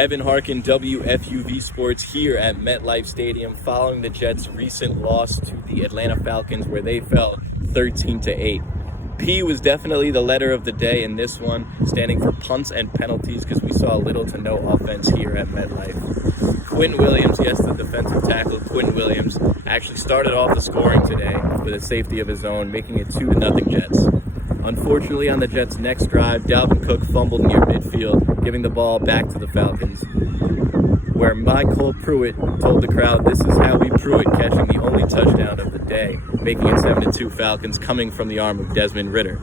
Evan Harkin, WFUV Sports, here at MetLife Stadium following the Jets' recent loss to the Atlanta Falcons, where they fell 13-8. P was definitely the letter of the day in this one, standing for punts and penalties, because we saw little to no offense here at MetLife. Quinn Williams, yes, the defensive tackle, Quinn Williams, actually started off the scoring today with a safety of his own, making it 2-0 Jets. Unfortunately, on the Jets' next drive, Dalvin Cook fumbled near midfield, giving the ball back to the Falcons, where Michael Pruitt told the crowd, "This is Howie Pruitt catching the only touchdown of the day," making it 7-2 Falcons, coming from the arm of Desmond Ridder.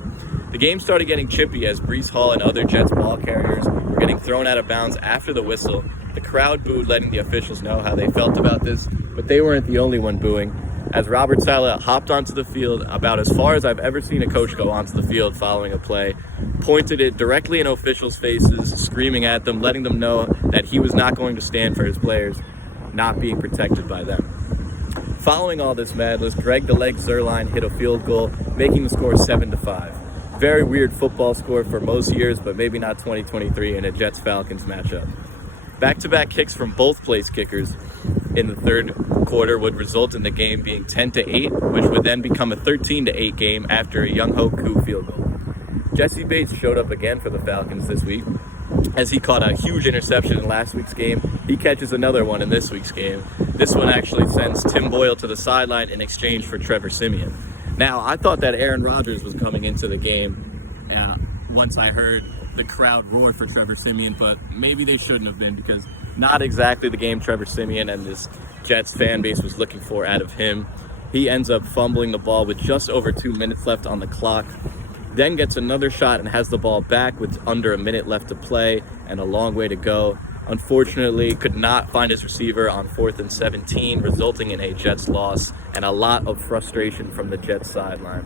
The game started getting chippy as Breece Hall and other Jets ball carriers were getting thrown out of bounds after the whistle. The crowd booed, letting the officials know how they felt about this, but they weren't the only one booing, as Robert Saleh hopped onto the field about as far as I've ever seen a coach go onto the field following a play, pointed it directly in officials' faces, screaming at them, letting them know that he was not going to stand for his players not being protected by them. Following all this madness, Greg the Leg Zuerlein hit a field goal, making the score 7-5. Very weird football score for most years, but maybe not 2023 in a Jets-Falcons matchup. Back-to-back kicks from both place kickers in the third quarter would result in the game being 10-8, which would then become a 13-8 game after a Young-Ho Koo field goal. Jesse Bates showed up again for the Falcons this week, as he caught a huge interception in last week's game. He catches another one in this week's game. This one actually sends Tim Boyle to the sideline in exchange for Trevor Siemian. Now, I thought that Aaron Rodgers was coming into the game once I heard the crowd roar for Trevor Siemian, but maybe they shouldn't have been, because not exactly the game Trevor Siemian and this Jets fan base was looking for out of him. He ends up fumbling the ball with just over 2 minutes left on the clock, then gets another shot and has the ball back with under a minute left to play and a long way to go. Unfortunately, could not find his receiver on 4th and 17, resulting in a Jets loss and a lot of frustration from the Jets sideline.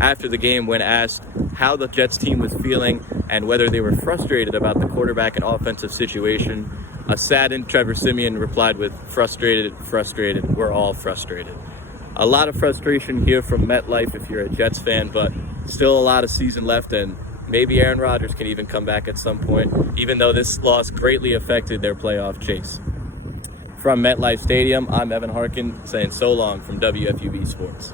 After the game, when asked how the Jets team was feeling and whether they were frustrated about the quarterback and offensive situation, a saddened Trevor Siemian replied with, frustrated, we're all frustrated." A lot of frustration here from MetLife if you're a Jets fan, but still a lot of season left, and maybe Aaron Rodgers can even come back at some point, even though this loss greatly affected their playoff chase. From MetLife Stadium, I'm Evan Harkin, saying so long from WFUV Sports.